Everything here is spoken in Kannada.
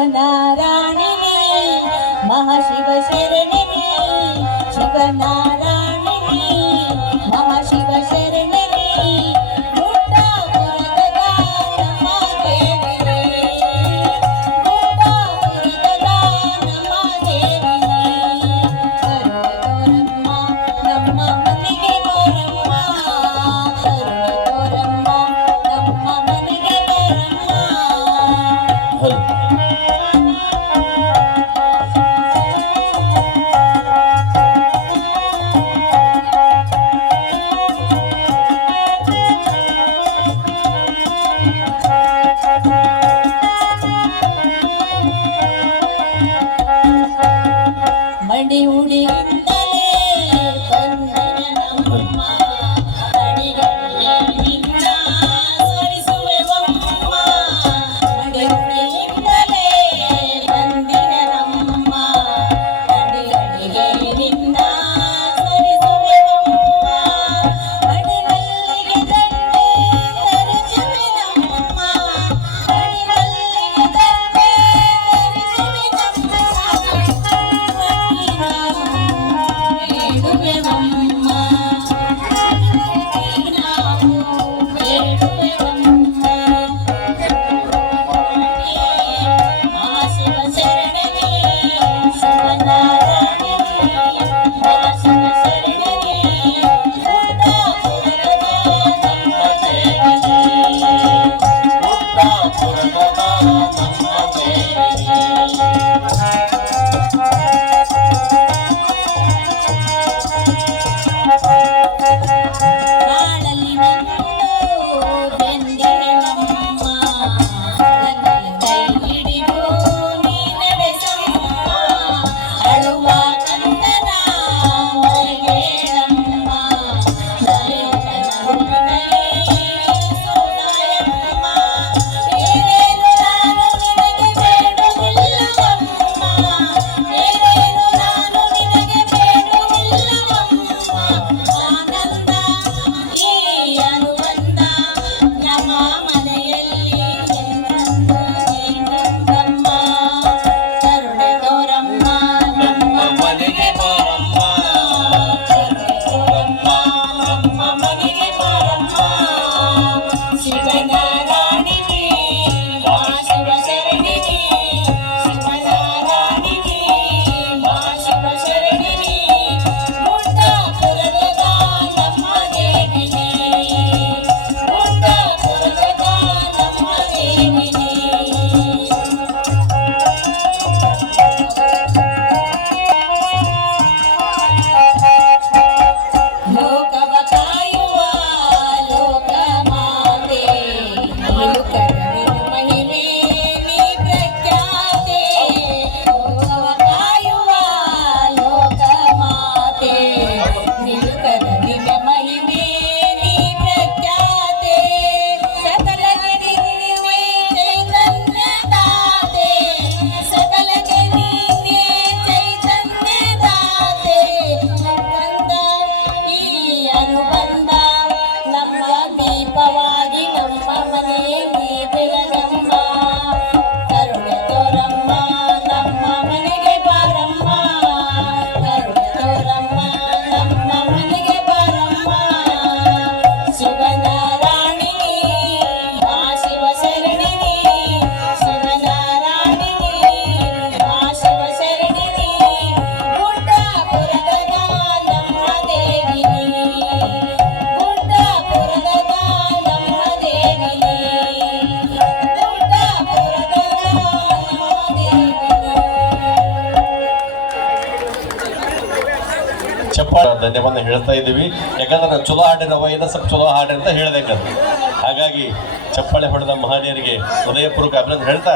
I'm banana. nenhum Sini. ಧನ್ಯವಾದ ಹೇಳ್ತಾ ಇದ್ದೀವಿ. ಯಾಕಂದ್ರೆ ಚಲೋ ಹಾಡಿರೋ ವಯನ ಸ್ವಲ್ಪ ಚಲೋ ಹಾಡಿ ಅಂತ ಹೇಳಬೇಕಂತ ಹಾಗಾಗಿ ಚಪ್ಪಾಳೆ ಹೊಡೆದ ಮಹನೀಯರಿಗೆ ಹೃದಯಪೂರ್ವಕ ಅಭಿನಂದನೆ ಹೇಳ್ತಾ